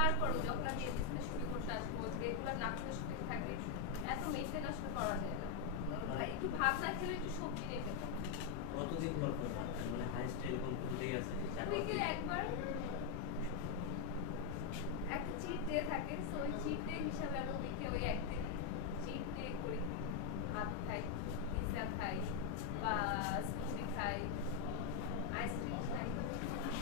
তারপরও যখন আমি এডিসিতে শুটিং করতে আসবো, রেগুলার নাটকের শুটিং থাকে, এত মেনটেন আসলে করা যায় না। একটু ভাত না খেলে একটু সবজি নিয়ে খেতে হবে। কতদিন পর পর ভাত খান? মানে হাইস্ট এরকম কোনটাই আছে যে 4-5 উইকে দিন? একবার একটা চিট ডে থাকে, সো ওই চিট ডে হিসাবে আমি উইকে ওই একদিন চিট ডে করি, ভাত খাই, পিৎজা খাই বা স্মুদি খাই, আইসক্রিম খাই,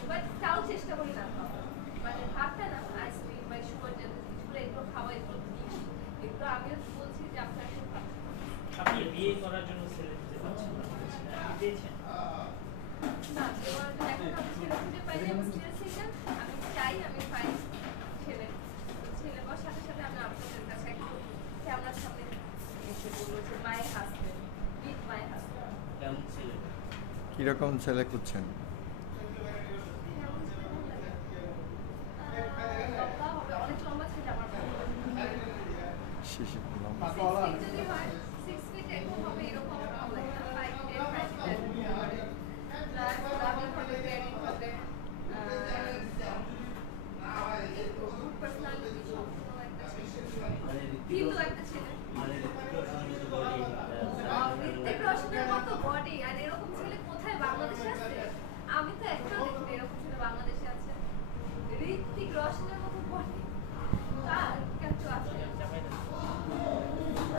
বাট তাও চেষ্টা করি না খাওয়া, মানে ভাতটা না, আইসক্রিম বা সুগার জাতীয় জিনিসগুলো এগুলো খাওয়া, এগুলো দিই, এগুলো আমিও বলছি যে আপনার একটু ভাত আপনি বিয়ে করার জন্য ছেলে খুঁজে পাচ্ছেন না, আপনি পেয়েছেন? না দেওয়ার জন্য এখন আমি ছেলে খুঁজে পাইনি, আমি ছেলে সিঙ্গেল, আমি চাই আমি পাই ছেলে, ছেলে পাওয়ার সাথে সাথে আমি আপনাদের কাছে একটু ক্যামেরার সামনে এসে বলবো যে my husband, with my husband. কেমন ছেলে? কিরকম ছেলে খুঁজছেন? কেমন ছেলে ভালো লাগে? লম্বা হবে, অনেক লম্বা ছেলে আমার ভালো লাগে। শিশু 6 ফিট যদি হয়, 6 ফিট এরকম হবে, এরকম আমার ভালো লাগে।